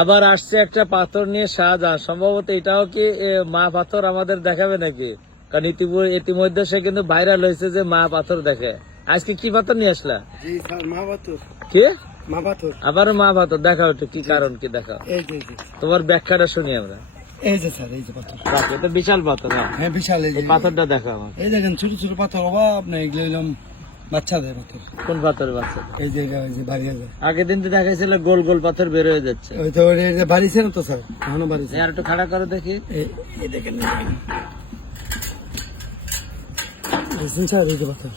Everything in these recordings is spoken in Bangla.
আবার আসছে একটা পাথর নিয়ে শাহজাহান, সম্ভবত এটাও কি মা পাথর আমাদের দেখাবে নাকি? কারণ ইতিমধ্যে সে কিন্তু ভাইরাল হয়েছে যে মা পাথর দেখে। আজকে কি পাথর নিয়ে আসলা? জি স্যার, মা পাথর। কি মা পাথর? আবারও মা পাথর দেখাও একটু, কি কারণ কি দেখাও, এই যে তোমার ব্যাখ্যাটা শুনি আমরা। এই যে স্যার, এই যে পাথর। বাহ, এটা বিশাল পাথর। হ্যাঁ বিশাল। এই পাথরটা দেখাও আমার। এই দেখেন ছোট ছোট পাথর, অভাব না, এগুলো এলাম বাচ্চাদের পাথর। কোন পাথর বাচ্চা? এই যে বাড়ি যায়। আগের দিন তো দেখাইছিল গোল গোল পাথর বের হয়ে যাচ্ছে। ওই তো বাড়িছে না তো স্যার, এখনো বাড়িছে। আর একটু খাড়া করে দেখি। এই দেখেন স্যার, এই যে পাথর।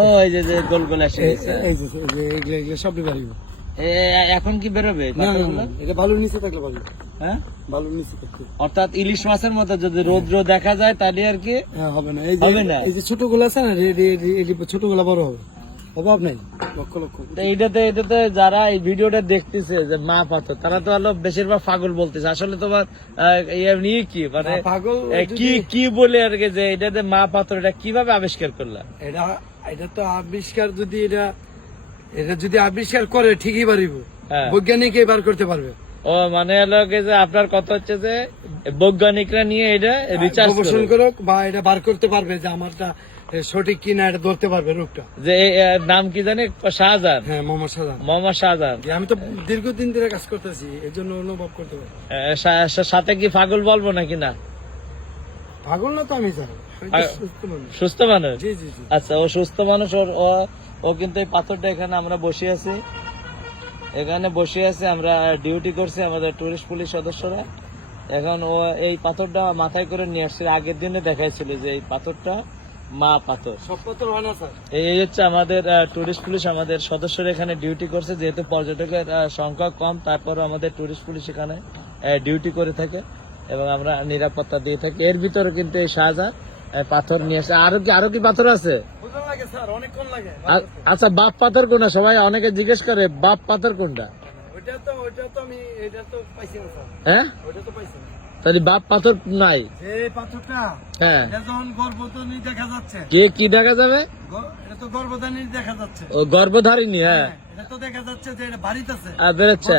ও এই যে গোল গোল এসে গেছে। এই যে এগুলো সবই বাড়িব। এখন কি বেরোবে না পাথরগুলো? এটা বালুর নিচে থাকলে বাড়ি। হ্যাঁ, বালুর নিচে থাকলে অর্থাৎ ইলিশ মাছের মতো যদি রৌদ্র দেখা যায় তাহলে আর কি হবে না। হবে না। এই যে ছোটগুলো আছে না, ছোটগুলো বড় হবে, অভাব নাই। লক্ষ লক্ষ। তো এটাতে যারা এই ভিডিওটা দেখতেছে যে মা পাথর, তারা তো হলো বেশিরভাগ পাগল বলতেছে। আসলে তোমার এমনি কি মানে পাগল কি বলে আর কি যে এটাতে মা পাথর, এটা কিভাবে আবিষ্কার করলা? এটা তো আবিষ্কার, যদি এটা যদি আবিষ্কার করে ঠিকই পারিব। হ্যাঁ। বৈজ্ঞানিক বার করতে পারবে। ও মানে হলো কি যে আপনার কথা হচ্ছে যে বৈজ্ঞানিকরা নিয়ে এটা রিসার্চ গবেষণা করুক বা এটা বার করতে পারবে যে আমারটা সঠিক কিনা, এটা ধরতে পারবে রোগটা। যে নাম কি জানি? শাহজাহান। হ্যাঁ, মোহাম্মদ শাহজাহান। মোহাম্মদ শাহজাহান। আমি তো দীর্ঘদিন ধরে কাজ করতেছি, এই জন্য অনুভব করতে পারি। সাথে কি পাগল বলবো নাকি? না, পাগল না তো আমি, স্যার সুস্থ মানুষ। জি জি জি। আচ্ছা, ও সুস্থ মানুষ। ও কিন্তু এই পাথরটা এখানে আমরা বসে আছি, আমরা ডিউটি করছি আমাদের টুরিস্ট পুলিশ সদস্যরা। এখন ও এই পাথরটা মাথায় করে নিয়ে আসছে। আগের দিনে দেখাইছিল যে এই পাথরটা মা পাথর। সব পাথর হয় না স্যার। এই হচ্ছে আমাদের টুরিস্ট পুলিশ, আমাদের সদস্যরা এখানে ডিউটি করছে। যেহেতু পর্যটকের সংখ্যা কম, তারপরে আমাদের টুরিস্ট পুলিশ এখানে ডিউটি করে থাকে এবং আমরা নিরাপত্তা দিয়ে থাকি। এর ভিতরে কিন্তু এই শাহজাহান পাথর নিয়ে আসে। আরো কি পাথর আছে? আচ্ছা, বাপ পাথর কোনটা? সবাই অনেকে জিজ্ঞেস করে বাপ পাথর কোনটা। হ্যাঁ, তাহলে বাপ পাথর নাই। যে পাথরটা, হ্যাঁ, এটা যখন গর্ভধারী দেখা যাচ্ছে। কি দেখা যাবে? এটা তো গর্ভধারী দেখা যাচ্ছে। ও গর্ভধারিণী। হ্যাঁ, এটা তো দেখা যাচ্ছে যে এটা বাড়িতে আছে, বেরোচ্ছে।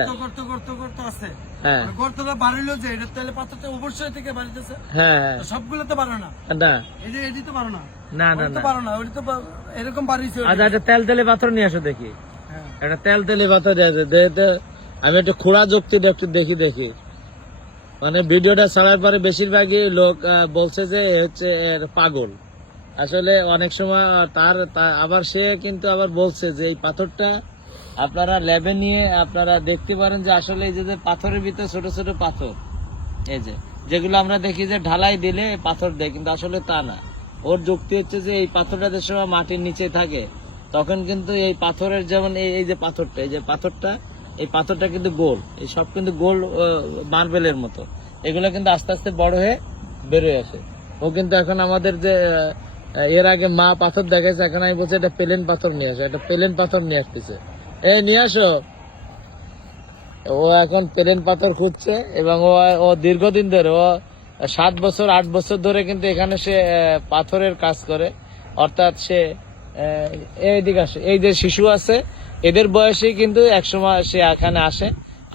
গর্ত আছে। হ্যাঁ, গর্তটা বাড়িলো যে এটা, তাহলে পাথরটা অবশ্যই থেকে বাড়িতেছে। হ্যাঁ, সবগুলো তো পারো না। না এই যে এটি তো পারো না। না না ওটা তো পারো না, ওটা তো এরকম বাড়িছে। আচ্ছা, একটা তেল পাথর নিয়ে আসো দেখি। হ্যাঁ। একটা তেল পাথর আছে। আমি একটু খোঁড়া যুক্তিটা একটু দেখি। মানে ভিডিওটা ছাড়ার পরে বেশিরভাগই লোক বলছে যে হচ্ছে পাগল। আসলে অনেক সময় আবার সে কিন্তু আবার বলছে যে এই পাথরটা আপনারা ল্যাবে নিয়ে আপনারা দেখতে পারেন যে আসলে এই যে পাথরের ভিতরে ছোট ছোট পাথর, এই যেগুলো আমরা দেখি যে ঢালাই দিলে পাথর দেয়, কিন্তু আসলে তা না। ওর যুক্তি হচ্ছে যে এই পাথরটা যে সময় মাটির নিচে থাকে তখন কিন্তু এই পাথরের যেমন এই যে পাথরটা, এই পাথরটা কিন্তু গোল, এই সব কিন্তু গোল মার্বেলের মতো। এগুলো কিন্তু আস্তে আস্তে বড় হয়ে বেরোয় আসে। ও কিন্তু এখন আমাদের যে এর আগে মা পাথর দেখাইছে, এখন আমি বলছি এটা প্লেন পাথর নিয়ে আসো। এটা প্লেন পাথর নিয়ে আসতেছে। নিয়ে আসো। ও এখন প্লেন পাথর খুঁজছে এবং ও দীর্ঘদিন ধরে, ও 7 বছর 8 বছর ধরে কিন্তু এখানে সে পাথরের কাজ করে। অর্থাৎ সে এইদিকে আসে, এই যে শিশু আছে এদের বয়সেই কিন্তু একসময় সে এখানে আসে,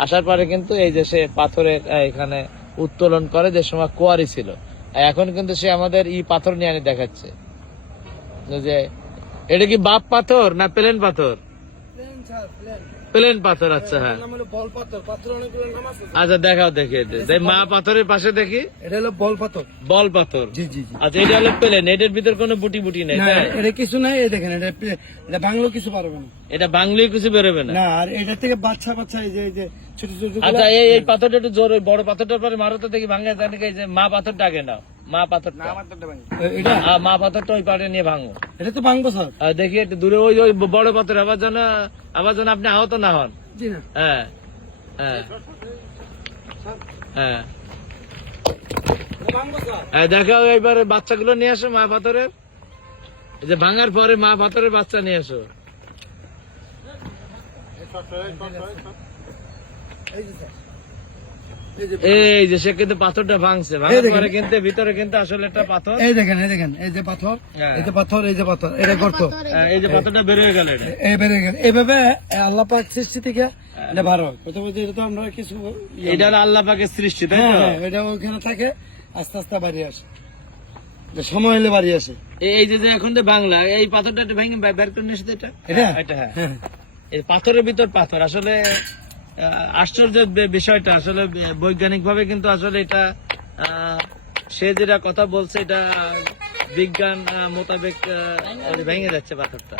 আসার পরে কিন্তু এই যে সে পাথরের এখানে উত্তোলন করে, যে সময় কোয়ারি ছিল। এখন কিন্তু সে আমাদের পাথর নিয়ে আনি দেখাচ্ছে যে এটা কি বাপ পাথর না প্লেন পাথর? প্লেন পাথর। আচ্ছা, হ্যাঁ, আচ্ছা দেখাও দেখি। মা পাথরের পাশে দেখি, এটা হলো বল পাথর। জি জি জি। আচ্ছা, এটা হলো প্লেন, এটার ভিতর কোনো বুটি নেই। এটা কিছু নাই। এই দেখেন, এটা বাংলো কিছু পারবে না, এটা বাংলায় কিছু বেরোবে না। আর এটা থেকে বাচ্চা এই যে ছোট ছোট। আচ্ছা, এই পাথরটা একটু জোর, বড় পাথরটার পরে মারো তো দেখি ভাঙে। এই যে মা পাথরটা আগে নাও, মা পাথরটা ওই পাটে নিয়ে ভাঙো। এটা তো ভাঙবো স্যার। দেখি একটু দূরে ওই বড় পাথর, আবার যেন আপনি আহত না হন। হ্যাঁ হ্যাঁ হ্যাঁ, দেখাও এইবারে বাচ্চাগুলো নিয়ে আসো মা পাথরের। এই যে ভাঙার পরে মা পাথরের বাচ্চা নিয়ে আসো। এই যে সে কিন্তু পাথরটা ভাঙছে, ভাঙার পরে কিন্তু ভিতরে কিন্তু আসলে একটা পাথর। এই দেখেন এই যে পাথর, এই যে পাথর, এটা গর্ত। এই যে পাথরটা বের হয়ে গেল, এটা বেড়ে গেল। এইভাবে আল্লাহ পাক সৃষ্টি থেকে এটা ভালো প্রথমত এটা তো আমরা কিছু এটা হলো আল্লাহ পাকের সৃষ্টি, তাই হ্যাঁ তো? হ্যাঁ, এটা ওখানে থাকে আস্তে আস্তে বাড়ি আসে, এটা সময় হলে বাড়ি আসে। এই যে যে এখন যে বাংলা এই পাথরটা একটু ভেঙে বের করে নিয়েছে এটা এটা হ্যাঁ হ্যাঁ এই পাথরের ভিতর পাথর আসলে আশ্চর্যের বিষয়টা আসলে বৈজ্ঞানিক ভাবে কিন্তু আসলে এটা সে যেটা কথা বলছে এটা বিজ্ঞান মোতাবেক ভেঙে যাচ্ছে পাথরটা।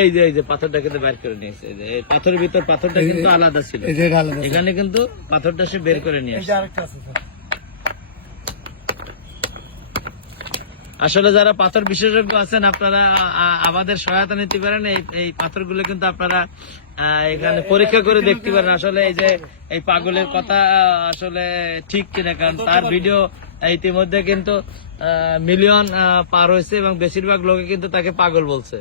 এই যে পাথরটা কিন্তু বের করে নিয়েছে, এই যে এই পাথরের ভিতর পাথরটা কিন্তু আলাদা ছিল, এই যে এটা আলাদা। এখানে কিন্তু পাথরটা সে বের করে নিয়ে এই আসছে। যে আরেকটা আছে স্যার। আসলে যারা পাথর বিশেষজ্ঞ আছেন আপনারা আমাদের সহায়তা নিতে পারেন, এই পাথরগুলো কিন্তু আপনারা এখানে পরীক্ষা করে দেখতে পারেন আসলে এই যে এই পাগলের কথা আসলে ঠিক কিনা, কারণ তার ভিডিও ইতিমধ্যে কিন্তু মিলিয়ন পার হয়েছে এবং বেশিরভাগ লোকে কিন্তু তাকে পাগল বলছে।